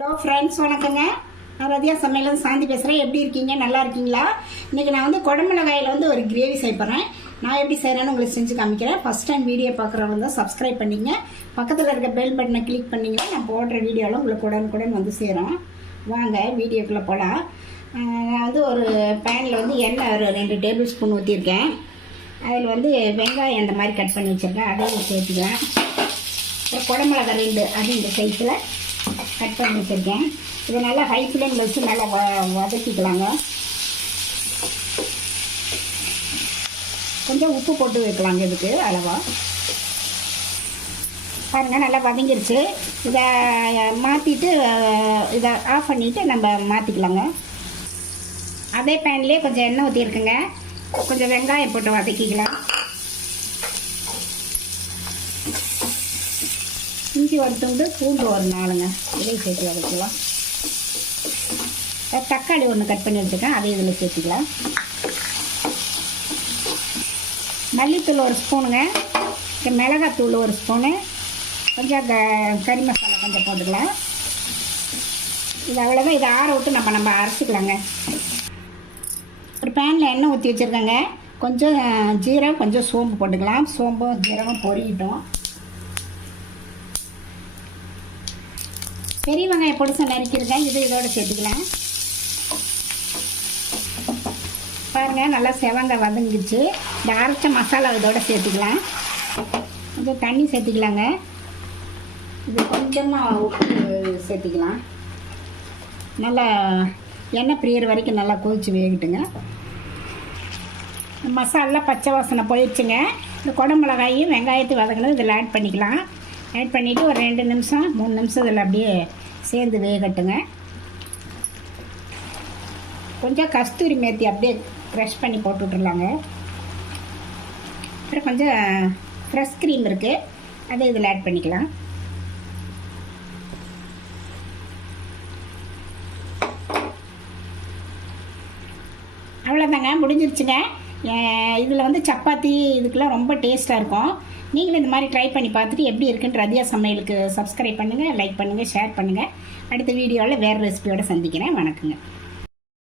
Hello friends வணக்கங்க. நான் ரதியா சமையல் சாந்தி பேசுகிறேன் எப்படி இருக்கீங்க? நல்லா இருக்கீங்களா? இன்றைக்கி நான் வந்து குடமிளகாயில் வந்து ஒரு கிரேவி செய்யப்படுறேன் நான் எப்படி செய்கிறேன்னு உங்களுக்கு செஞ்சு காமிக்கிறேன். ஃபஸ்ட் டைம் வீடியோ பார்க்குறவங்க தான் சப்ஸ்கிரைப் பண்ணிங்க பக்கத்தில் இருக்க பெல் பட்டனை கிளிக் பண்ணிங்கன்னா நான் போடுற வீடியோலாம் உங்களுக்கு உடனுக்குடன் வந்து சேரும். வாங்க வீடியோக்குள்ளே போகலாம் நான் வந்து ஒரு பேனில் வந்து எண்ணெய் ஒரு ரெண்டு டேபிள் ஸ்பூன் ஊற்றிருக்கேன் அதில் வந்து வெங்காயம் இந்த மாதிரி கட் பண்ணி வச்சுருக்கேன். அதையும் சேர்த்துக்கிறேன். அப்புறம் குடமிளகா ரெண்டு அது இந்த சைஸில் கட் பண்ணி வச்சுருக்கேன். இதை நல்லா ஹை ஃப்ளேமில் வச்சு நல்லா வ வதக்கிக்கலாங்க. கொஞ்சம் உப்பு போட்டு வைக்கலாங்க இதுக்கு அளவாக பாருங்கள் நல்லா வதங்கிருச்சு. இதை மாற்றிட்டு இதை ஆஃப் பண்ணிவிட்டு நம்ம மாற்றிக்கலாங்க அதே பேன்லேயே கொஞ்சம் எண்ணெய் ஊற்றிருக்குங்க கொஞ்சம் வெங்காயம் போட்டு வதக்கிக்கலாம். இஞ்சி வறுத்துண்டு பூண்டு ஒரு நாலுங்க இதையும் சேர்த்து வதக்கலாம் தக்காளி ஒன்று கட் பண்ணி வச்சுருக்கேன். அதையும் இதில் சேர்த்துக்கலாம். மல்லித்தூள் ஒரு ஸ்பூனுங்க. இந்த மிளகாத்தூள் ஒரு ஸ்பூனு. கொஞ்சம் க கறி மசாலா கொஞ்சம் போட்டுக்கலாம். இது அவ்வளோதான் இதை ஆற விட்டு நம்ம நம்ம அரைச்சிக்கலாங்க. ஒரு பேனில் எண்ணெய் ஊற்றி வச்சுருக்கேங்க. கொஞ்சம் ஜீரகம் கொஞ்சம் சோம்பு போட்டுக்கலாம். சோம்பும் ஜீரகம் பொறிக்கிட்டோம் பெரிய வெங்காயம் பொடிசை நறுக்கிருக்கேன் இது இதோட சேர்த்துக்கலாம். பாருங்கள் நல்லா செவங்க வதங்கிச்சு இந்த அரைச்ச மசாலா இதோட சேர்த்துக்கலாம். கொஞ்சம் தண்ணி சேர்த்துக்கலாங்க. இது கொஞ்சமாக உப்பு சேர்த்துக்கலாம். நல்லா எண்ணெய் பிரியற வரைக்கும் நல்லா கொதிச்சு வேகட்டுங்க. மசாலா பச்சை வாசனை போயிடுச்சுங்க. இந்த குடமிளகாயும் வெங்காயத்தையும் வதங்கினது இதில் ஆட் பண்ணிக்கலாம். ஆட் பண்ணிவிட்டு ஒரு ரெண்டு நிமிஷம் மூணு நிமிஷம் இதில் அப்படியே சேர்ந்து வேகட்டுங்க. கொஞ்சம் கஸ்தூரி மேத்தி அப்படியே க்ரஷ் பண்ணி போட்டு விட்ருலாங்க அப்புறம் கொஞ்சம் ஃப்ரெஷ் க்ரீம் இருக்குது அதை இதில் ஆட் பண்ணிக்கலாம். அவ்வளோதாங்க முடிஞ்சிருச்சுங்க. இதில் வந்து சப்பாத்தி இதுக்கெல்லாம் ரொம்ப டேஸ்ட்டாக இருக்கும். நீங்களும் இந்த மாதிரி ட்ரை பண்ணி பார்த்துட்டு எப்படி இருக்குன்னு ரதியா சமையலுக்கு சப்ஸ்கிரைப் பண்ணுங்கள் லைக் பண்ணுங்கள் ஷேர் பண்ணுங்கள் அடுத்த வீடியோவில் வேறு ரெசிபியோடு சந்திக்கிறேன். வணக்கங்க.